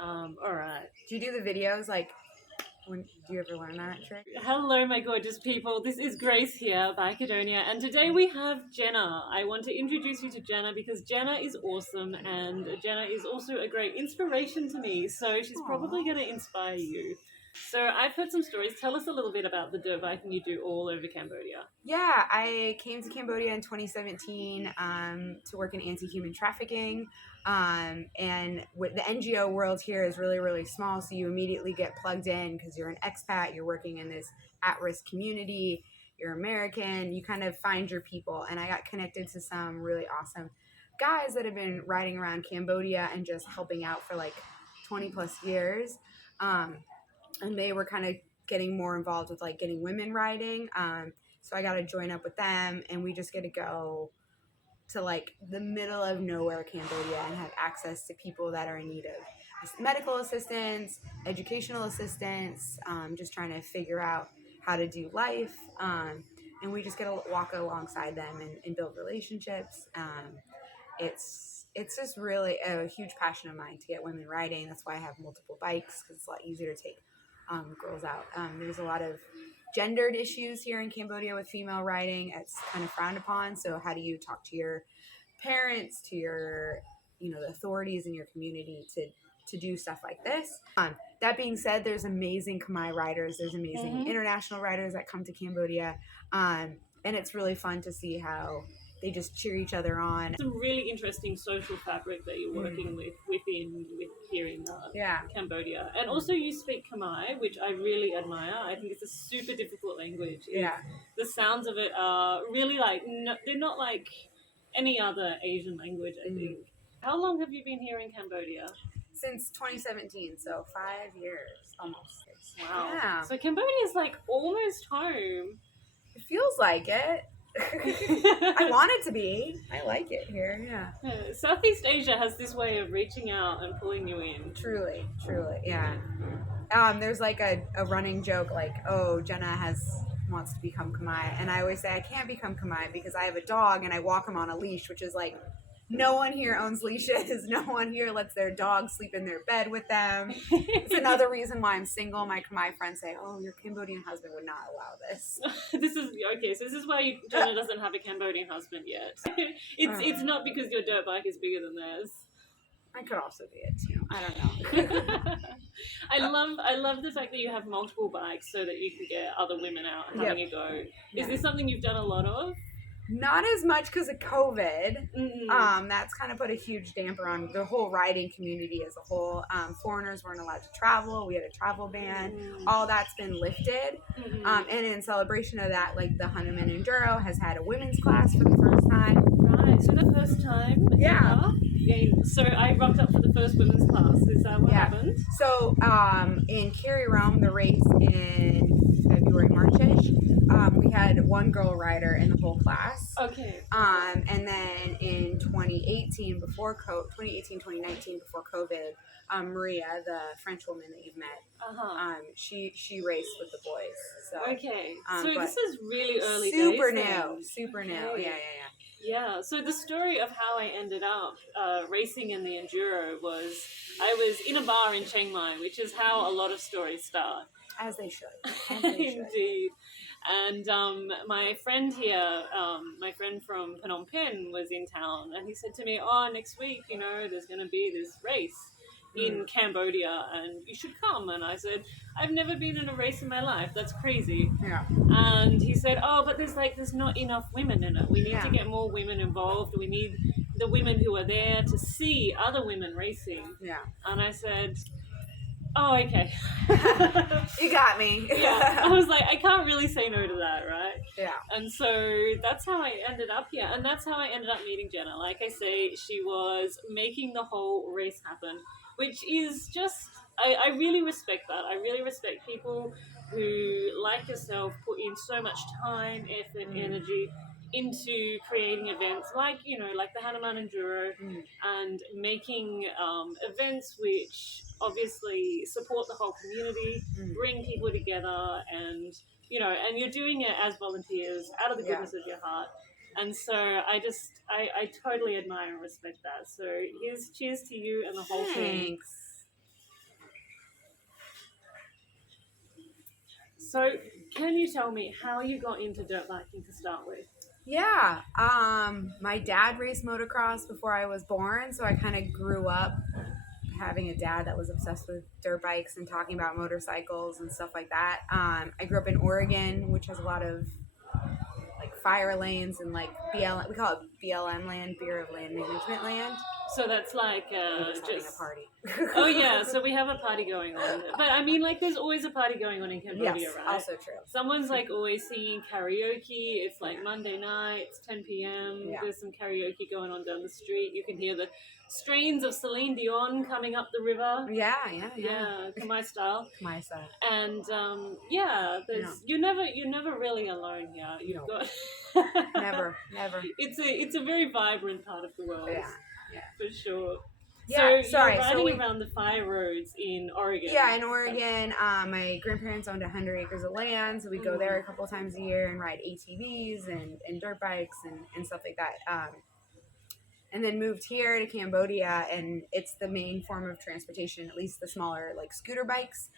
All right. Do you do the videos like? When do you ever learn that trick? Hello, my gorgeous people. This is Grace here, Bicodonia, and today we have Jenna. I want to introduce you to Jenna because Jenna is awesome, and Jenna is also a great inspiration to me. So she's probably going to inspire you. So I've heard some stories. Tell us a little bit about the dirt biking you do all over Cambodia. Yeah, I came to Cambodia in 2017 to work in anti-human trafficking. And with the NGO world here is really, really small. So you immediately get plugged in because you're an expat, you're working in this at-risk community, you're American, you kind of find your people. And I got connected to some really awesome guys that have been riding around Cambodia and just helping out for like 20 plus years. And they were kind of getting more involved with like getting women riding. So I got to join up with them, and we just get to go to like the middle of nowhere Cambodia and have access to people that are in need of medical assistance, educational assistance, just trying to figure out how to do life. And we just get to walk alongside them and build relationships. It's just really a huge passion of mine to get women riding. That's why I have multiple bikes, because it's a lot easier to take girls out. There's a lot of gendered issues here in Cambodia with female riding. It's kind of frowned upon. So how do you talk to your parents, to your, the authorities in your community to do stuff like this? That being said, there's amazing Khmer riders. There's amazing international riders that come to Cambodia. And it's really fun to see how they just cheer each other on. Some really interesting social fabric that you're working with here in Cambodia. And also you speak Khmer, which I really admire. I think it's a super difficult language. The sounds of it are really like, they're not like any other Asian language, I think. How long have you been here in Cambodia? Since 2017, so 5 years, almost. Wow. Yeah. So Cambodia is like almost home. It feels like it. I want it to be. I like it here, yeah. Southeast Asia has this way of reaching out and pulling you in. Truly, yeah. There's like a running joke like, oh, Jenna wants to become Khmer, and I always say I can't become Khmer because I have a dog and I walk him on a leash, which is like, no one here owns leashes. No one here lets their dog sleep in their bed with them. It's another reason why I'm single. My Khmer friends say, oh, your Cambodian husband would not allow this. This is why Jenna doesn't have a Cambodian husband yet. It's not because your dirt bike is bigger than theirs. I could also be it too. I don't know. I love the fact that you have multiple bikes so that you can get other women out and having a go. Is this something you've done a lot of? Not as much because of COVID. That's kind of put a huge damper on the whole riding community as a whole. Foreigners weren't allowed to travel. We had a travel ban. All that's been lifted. And in celebration of that, like the Hanuman Enduro has had a women's class for the first time. Right, so the first time? Yeah. So I rocked up for the first women's class. Is that what happened? So in Kerry Rome, the race in February, March-ish, we had one girl rider in the whole class. Okay. And then in 2018, 2019, before COVID, Maria, the French woman that you've met, she raced with the boys. So okay. So this is really early super days. Super new. Yeah. Yeah, so the story of how I ended up racing in the Enduro was I was in a bar in Chiang Mai, which is how a lot of stories start. As they should. Indeed. And my friend here, my friend from Phnom Penh was in town, and he said to me, oh, next week, there's going to be this race in Cambodia, and you should come. And I said, I've never been in a race in my life. That's crazy. Yeah. And he said, oh, but there's not enough women in it. We need to get more women involved. We need the women who are there to see other women racing. Yeah. And I said, oh, okay. You got me. Yeah. I was like, I can't really say no to that, right? Yeah. And so that's how I ended up here. And that's how I ended up meeting Jenna. Like I say, she was making the whole race happen, which is just, I really respect that. I really respect people who, like yourself, put in so much time, effort, energy into creating events like the Hanuman Enduro and making events which obviously support the whole community, bring people together, and and you're doing it as volunteers out of the goodness of your heart. And so I totally admire and respect that. So cheers to you and the whole team. Thanks. So, can you tell me how you got into dirt biking to start with? Yeah. My dad raced motocross before I was born, so I kind of grew up having a dad that was obsessed with dirt bikes and talking about motorcycles and stuff like that. I grew up in Oregon, which has a lot of like fire lanes and like BLM. We call it BLM land, Bureau of Land Management land. So that's like We're just having just. a party. Oh yeah, so we have a party going on. But I mean, like, there's always a party going on in Cambodia, Yes, right? also true. Someone's like always singing karaoke. It's like Monday nights, 10 p.m. Yeah. There's some karaoke going on down the street. You can hear the strains of Celine Dion coming up the river. Yeah. Yeah, Khmer style. My side. And there's you're never really alone here. You've got Never. It's a very vibrant part of the world. Yeah. For sure. Yeah, So you're riding around the fire roads in Oregon. Yeah, in Oregon. My grandparents owned 100 acres of land, so we go there a couple times a year and ride ATVs and dirt bikes and stuff like that. And then moved here to Cambodia, and it's the main form of transportation, at least the smaller like scooter bikes.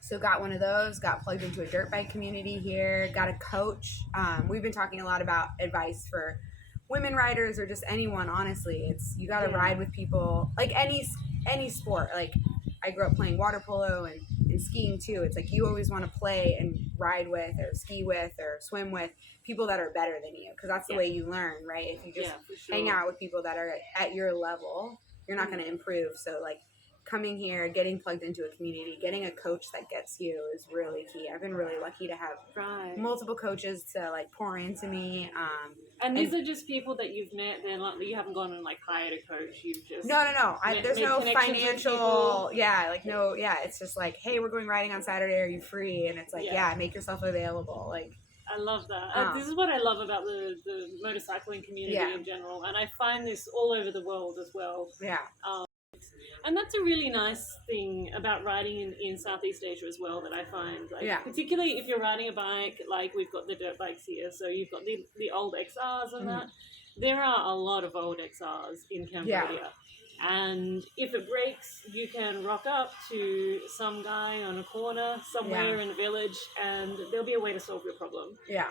So got one of those, got plugged into a dirt bike community here, got a coach. We've been talking a lot about advice for women riders or just anyone, honestly. It's you got to ride with people, like any sport. Like I grew up playing water polo and skiing too. It's like you always want to play and ride with or ski with or swim with people that are better than you, because that's the way you learn, right? If you just hang out with people that are at your level, you're not going to improve. So like coming here, getting plugged into a community, getting a coach that gets you is really key. I've been really lucky to have multiple coaches to like pour into me. And these are just people that you've met. They're not, you haven't gone and like hired a coach. You've just no. There's no financial. It's just like, hey, we're going riding on Saturday. Are you free? And it's like, make yourself available. Like, I love that. This is what I love about the motorcycling community in general, and I find this all over the world as well. Yeah. And that's a really nice thing about riding in Southeast Asia as well, that I find. Like, particularly if you're riding a bike, like we've got the dirt bikes here, so you've got the old XRs and that. There are a lot of old XRs in Cambodia. And if it breaks, you can rock up to some guy on a corner somewhere in a village, and there'll be a way to solve your problem. Yeah.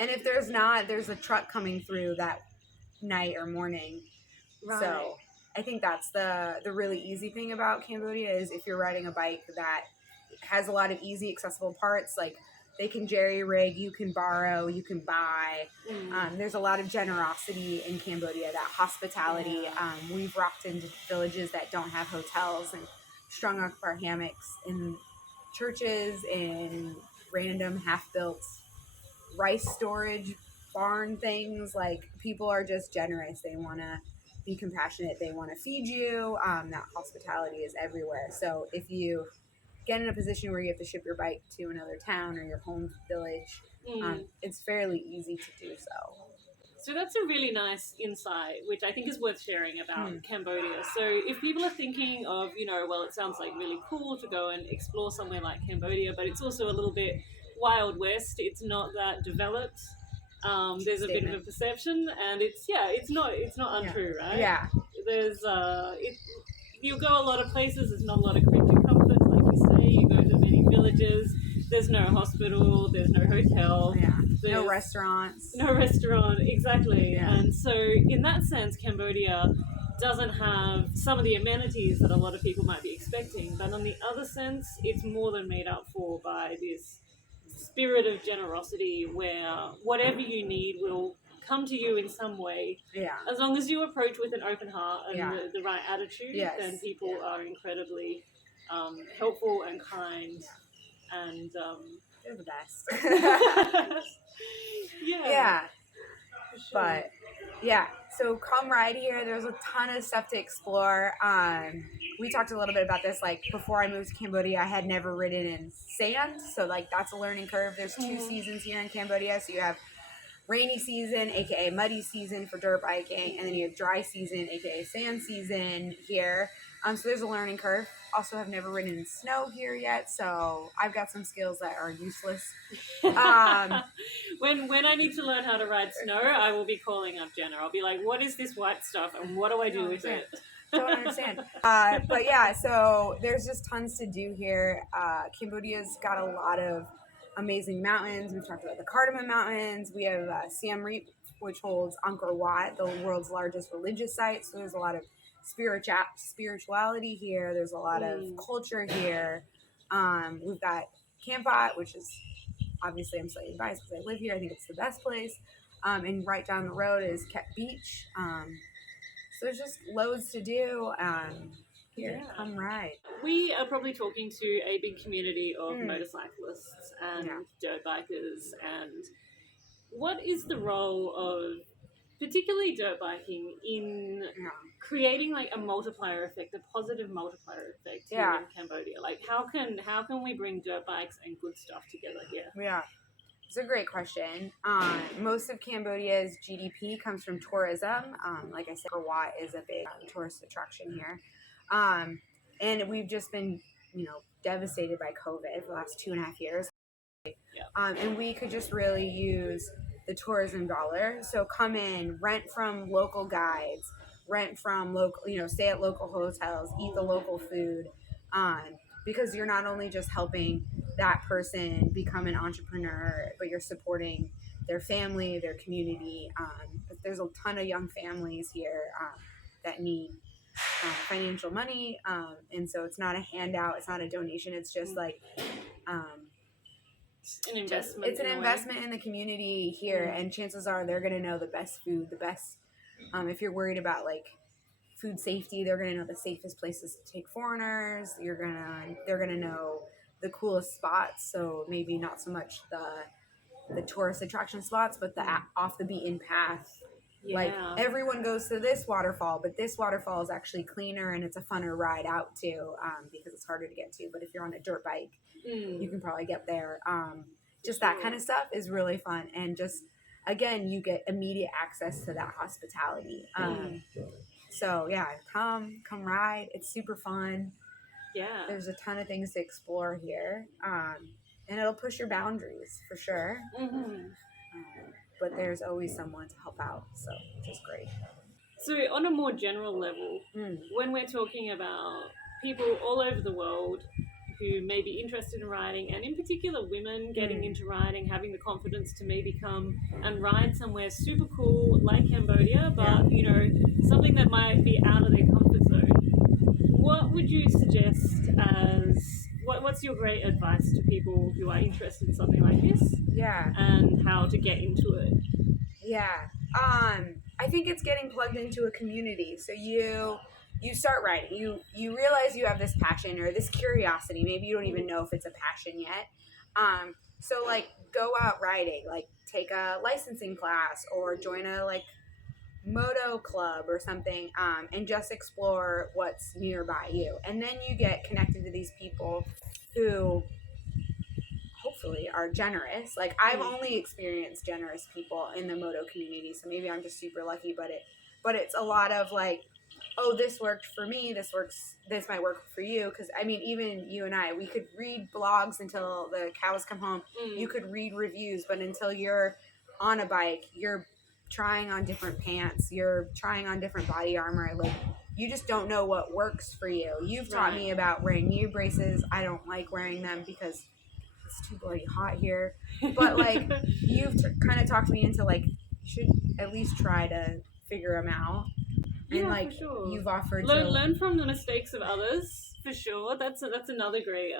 And if there's not, there's a truck coming through that night or morning. Right. So I think that's the really easy thing about Cambodia is if you're riding a bike that has a lot of easy accessible parts, like they can jerry rig, you can borrow, you can buy. There's a lot of generosity in Cambodia, that hospitality. We've rocked into villages that don't have hotels and strung up our hammocks in churches, in random half-built rice storage barn things. Like, people are just generous. They want to be compassionate. They want to feed you. That hospitality is everywhere. So if you get in a position where you have to ship your bike to another town or your home village, it's fairly easy to do so. So that's a really nice insight, which I think is worth sharing about Cambodia. So if people are thinking of, well, it sounds like really cool to go and explore somewhere like Cambodia, but it's also a little bit Wild West. It's not that developed. There's a bit of a perception, and it's not untrue, right? Yeah. There's you go a lot of places. There's not a lot of creature comforts, like you say. You go to many villages. There's no hospital. There's no hotel. Yeah. No restaurants. No restaurant, exactly. Yeah. And so, in that sense, Cambodia doesn't have some of the amenities that a lot of people might be expecting. But on the other sense, it's more than made up for by this spirit of generosity, where whatever you need will come to you in some way. Yeah. As long as you approach with an open heart and the right attitude, then people are incredibly helpful and kind, and they're the best. Yeah. For sure. But so come ride here. There's a ton of stuff to explore. We talked a little bit about this. Like, before I moved to Cambodia, I had never ridden in sand, so like that's a learning curve. There's 2 seasons here in Cambodia, so you have rainy season, aka muddy season for dirt biking, and then you have dry season, aka sand season here. So there's a learning curve. Also, have never ridden in snow here yet, so I've got some skills that are useless. When I need to learn how to ride snow, I will be calling up Jenna. I'll be like, "What is this white stuff, and what do I do with it?" Don't understand. But yeah, so there's just tons to do here. Cambodia's got a lot of amazing mountains. We've talked about the Cardamom Mountains. We have Siem Reap, which holds Angkor Wat, the world's largest religious site. So there's a lot of spirituality here. There's a lot of culture here. We've got Kampot, which is obviously I'm slightly biased because I live here. I think it's the best place. And right down the road is Ket Beach. So there's just loads to do. Here, come ride. We are probably talking to a big community of motorcyclists and dirt bikers. And what is the role of particularly dirt biking in creating like a multiplier effect, a positive multiplier effect here in Cambodia? Like how can we bring dirt bikes and good stuff together here? Yeah. It's a great question. Most of Cambodia's GDP comes from tourism. Like I said, Angkor Wat is a big tourist attraction here. And we've just been, devastated by COVID for the last 2.5 years. And we could just really use the tourism dollar. So come in, rent from local guides, rent from local, stay at local hotels, eat the local food. Because you're not only just helping that person become an entrepreneur, but you're supporting their family, their community. There's a ton of young families here that need financial money. And so it's not a handout. It's not a donation. It's just like an investment. It's an investment in the community here. And chances are they're going to know the best food, the best, if you're worried about like food safety, they're going to know the safest places to take foreigners. They're going to know the coolest spots. So maybe not so much the tourist attraction spots, but the off the beaten path. Like everyone goes to this waterfall, but this waterfall is actually cleaner and it's a funner ride out too, because it's harder to get to. But if you're on a dirt bike, you can probably get there. Just that kind of stuff is really fun. And just, again, you get immediate access to that hospitality. So yeah, come ride. It's super fun. Yeah. There's a ton of things to explore here. And it'll push your boundaries for sure. But there's always someone to help out, so which is great. So on a more general level, when we're talking about people all over the world who may be interested in riding, and in particular women getting into riding, having the confidence to maybe come and ride somewhere super cool like Cambodia, but something that might be out of their comfort zone, what would you suggest as what's your great advice to people who are interested in something like this? Yeah. And how to get into it? Yeah. I think it's getting plugged into a community. So you start riding. You realize you have this passion or this curiosity. Maybe you don't even know if it's a passion yet. So like go out riding, like take a licensing class or join a like moto club or something, and just explore what's nearby you. And then you get connected to these people who hopefully are generous. Like I've only experienced generous people in the moto community, so maybe I'm just super lucky, but it's a lot of like, oh, this worked for me, this might work for you. Because I mean, even you and I, we could read blogs until the cows come home. You could read reviews, but until you're on a bike, you're trying on different pants, you're trying on different body armor, like you just don't know what works for you. You've taught me about wearing knee braces. I don't like wearing them because it's too bloody hot here, but like you've kind of talked me into like you should at least try to figure them out. And like for sure. You've offered learn from the mistakes of others, for sure. That's another great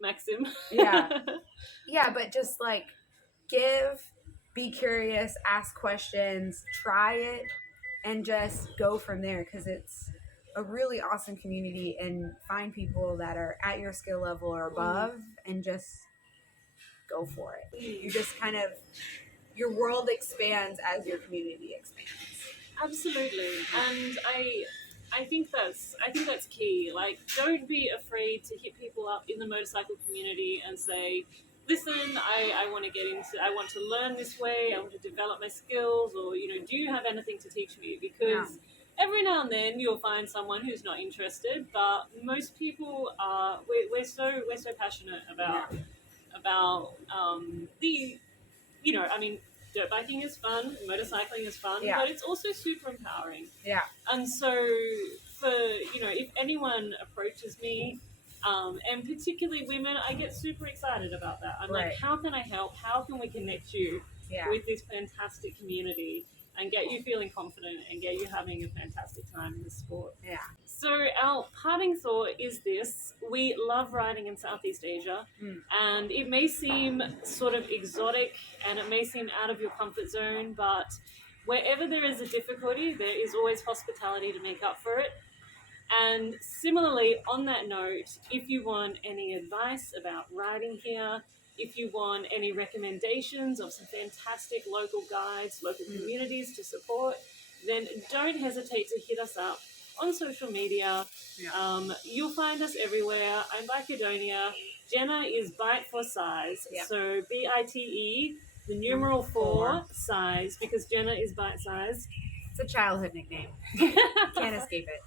maxim. Yeah, but just like be curious, ask questions, try it, and just go from there, because it's a really awesome community. And find people that are at your skill level or above, and just go for it. You just kind of, your world expands as your community expands. Absolutely. And I think that's key. Like, don't be afraid to hit people up in the motorcycle community and say, listen, I want to learn this way, I want to develop my skills, or, do you have anything to teach me? Because every now and then you'll find someone who's not interested, but most people are, we're so passionate about the, dirt biking is fun, motorcycling is fun, but it's also super empowering. Yeah. And so for, if anyone approaches me, and particularly women, I get super excited about that. I'm Right. like, how can I help? How can we connect you Yeah. with this fantastic community and get you feeling confident and get you having a fantastic time in the sport? Yeah. So our parting thought is this: we love riding in Southeast Asia, and it may seem sort of exotic and it may seem out of your comfort zone, but wherever there is a difficulty, there is always hospitality to make up for it. And similarly, on that note, if you want any advice about riding here, if you want any recommendations of some fantastic local guides, local communities to support, then don't hesitate to hit us up on social media. Yeah. You'll find us everywhere. I'm Bicodonia. Jenna is Bite for Size. Yeah. So BITE, the numeral 4 size, because Jenna is bite size. It's a childhood nickname. Can't escape it.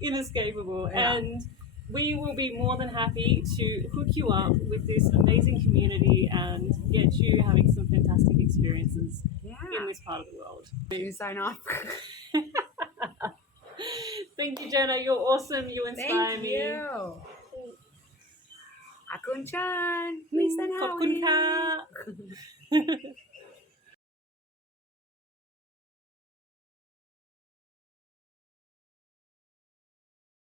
Inescapable. Yeah. And we will be more than happy to hook you up with this amazing community and get you having some fantastic experiences in this part of the world. You sign off. Thank you, Jenna. You're awesome. You inspire Thank me. you. Akun-chan. Lisa and Howie. Khop kun ka.